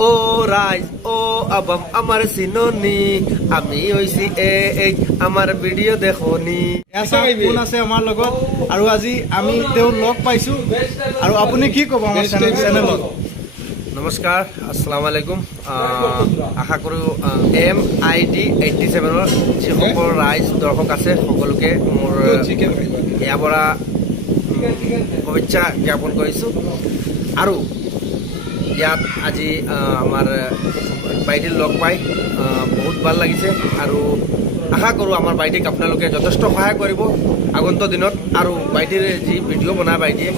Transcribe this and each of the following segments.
ও ৰাইজ ও আবাম আমাৰ চিননি আমি হইছি এই আমাৰ ভিডিঅ' দেখনি কোন আছে আমাৰ লগত আৰু আজি আমি তেওঁ লগ পাইছো আৰু আপুনি কি ক'ব আমাৰ চেনেলত নমস্কাৰ আসসালামু আলাইকুম আশা কৰোঁ MID 87 যিসকল ৰাইজ দৰ্শক আছে সকলোকে মোৰ ইয়াৰ পৰা শুভেচ্ছা জ্ঞাপন কৰিছোঁ আৰু ইয়াত আজি আমাৰ বাইদেউ লগ পাই বহুত ভাল লাগিছে আৰু আশা কৰোঁ আমাৰ বাইদেউক আপোনালোকে যথেষ্ট সহায় কৰিব আগন্তুক দিনত আৰু বাইদেউৰ যি ভিডিঅ' বনায় বাইদেৱে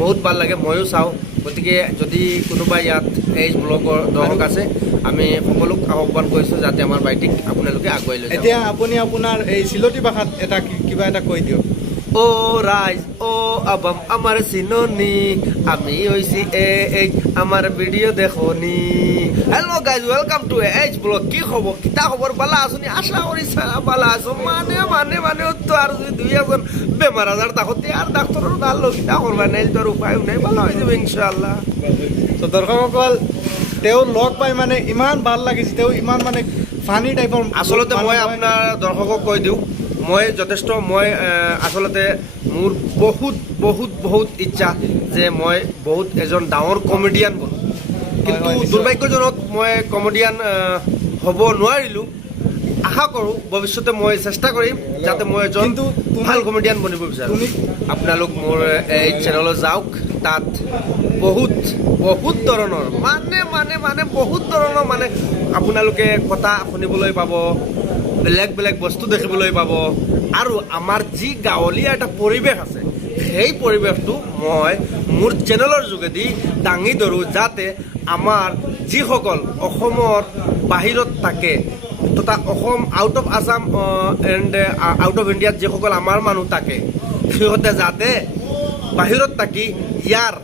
বহুত ভাল লাগে ময়ো চাওঁ গতিকে যদি কোনোবা ইয়াত এই ব্লগৰ দৰ্শক আছে আমি সকলোক আহ্বান কৰিছোঁ যাতে আমাৰ বাইদেউক আপোনালোকে আগুৱাই লৈ এতিয়া আপুনি আপোনাৰ এই চিলটি ভাষাত এটা কিবা এটা কৈ দিয়ক ও রাইজ ও আবাম আমার চিননি আমি হইছি এই আমার ভিডিঅ' দেখনি hello' guys welcome to H blog কি খবৰ কিতা খবৰ বালা আছনি আশা কৰিছা বালা আছো মানে তো আৰু দুই এজন বেমাৰ আজাৰ তাকতে আৰু ডাক্তৰৰ ভাল কিতা কৰবা নাই তোৰ উপায় নাই ভালো হৈ যাব ইনশাআল্লাহ তো দৰ্শকসকল তেওঁ লগ পাই মানে ইমান ভাল লাগিছে তেওঁ ইমান মানে ফানি টাইপৰ আচলতে মই আপোনাৰ দৰ্শকক কৈ দিওঁ মই যথেষ্ট মই আচলতে মোৰ বহুত ইচ্ছা যে মই বহুত এজন ডাঙৰ কমেডিয়ান বনো কিন্তু দুৰ্ভাগ্যজনক মই কমেডিয়ান হ'ব নোৱাৰিলোঁ আশা কৰোঁ ভৱিষ্যতে মই চেষ্টা কৰিম যাতে মই এজন ভাল কমেডিয়ান বনিব বিচাৰোঁ আপোনালোক মোৰ এই চেনেলত যাওক তাত বহুত ধৰণৰ মানে বহুত ধৰণৰ মানে আপোনালোকে কথা শুনিবলৈ পাব বেলেগ বস্তু দেখিবলৈ পাব আৰু আমাৰ যি গাঁৱলীয়া এটা পৰিৱেশ আছে সেই পৰিৱেশটো মই মোৰ চেনেলৰ যোগেদি দাঙি ধৰোঁ যাতে আমাৰ যিসকল অসমৰ বাহিৰত থাকে তথা Assam out of Assam and out of ইণ্ডিয়াত যিসকল আমাৰ মানুহ থাকে সিহঁতে যাতে বাহিৰত থাকি ইয়াৰ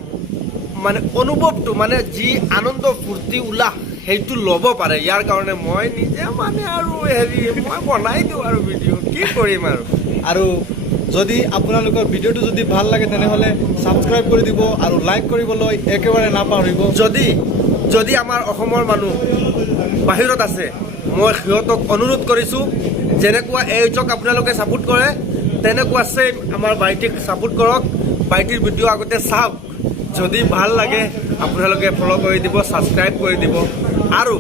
মানে অনুভৱটো মানে যি আনন্দ ফূৰ্তি উল্লাস সেইটো ল'ব পাৰে ইয়াৰ কাৰণে মই নিজে মানে আৰু মই বনাই দিওঁ আৰু ভিডিঅ' কি কৰিম আৰু যদি আপোনালোকৰ ভিডিঅ'টো যদি ভাল লাগে তেনেহ'লে ছাবস্ক্ৰাইব কৰি দিব আৰু লাইক কৰিবলৈ একেবাৰে নাপাহৰিব যদি আমাৰ অসমৰ মানুহ বাহিৰত আছে মই সিহঁতক অনুৰোধ কৰিছোঁ যেনেকুৱা এইজক আপোনালোকে ছাপোৰ্ট কৰে তেনেকুৱা ছেইম আমাৰ বাইটিক ছাপোৰ্ট কৰক বাইটিৰ ভিডিঅ' আগতে চাওক যদি ভাল লাগে আপোনালোকে ফ'ল' কৰি দিব ছাবস্ক্ৰাইব কৰি দিব আৰু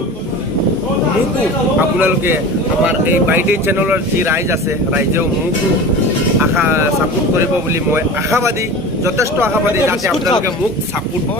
মোকো আপোনালোকে আমাৰ এই বাইদেউ চেনেলৰ যি ৰাইজ আছে ৰাইজেও মোকো ছাপোৰ্ট কৰিব বুলি মই আশাবাদী যথেষ্ট আশাবাদী যাতে আপোনালোকে মোক ছাপোৰ্ট